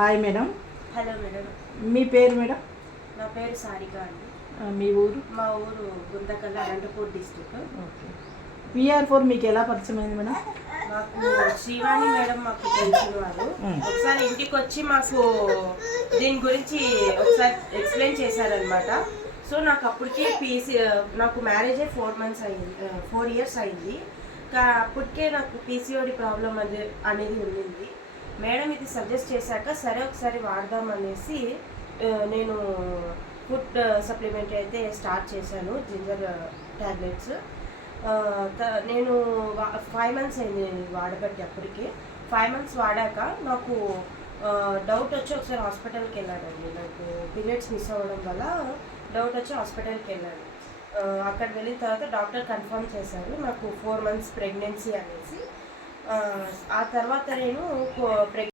Hi madam hello madam మీ పేరు madam నా పేరు సారిక అండి. మీ ఊరు? మా ఊరు Guntakal Anantapur district okay. PR four మీకు ఎలా పరిచయం అయింది మేడం మాకు శ్రీవాణి మేడం మాకు తెలిసిన వారు. మ్. ఒకసారి ఇంటికి వచ్చి మాకు దీని గురించి ఒకసారి ఎక్స్ప్లెయిన్ చేశారనమాట సో నాకు అప్పటికే పీసీ నాకు మ్యారేజ్ ఫోర్ మంత్స్ అయింది ఫోర్ ఇయర్స్ అయింది. కా అప్పటికే నాకు పీసీఓడి ప్రాబ్లం అదే అనేది ఉండింది. మేడం ఇది సజెస్ట్ చేశాక సరే ఒకసారి వాడదాం అనేసి నేను ఫుడ్ సప్లిమెంట్ అయితే స్టార్ట్ చేశాను జింజర్ ట్యాబ్లెట్స్ నేను ఫైవ్ మంత్స్ అయింది వాడబట్టి అప్పటికి. ఫైవ్ మంత్స్ వాడాక నాకు డౌట్ వచ్చి ఒకసారి హాస్పిటల్కి వెళ్ళానండి. నాకు పీరియడ్స్ మిస్ అవ్వడం వల్ల డౌట్ వచ్చి హాస్పిటల్కి వెళ్ళాను. అక్కడ వెళ్ళిన తర్వాత డాక్టర్ కన్ఫర్మ్ చేశారు నాకు ఫోర్ మంత్స్ ప్రెగ్నెన్సీ అనేసి. ఆ, తర్వాత నేను ప్రెగ్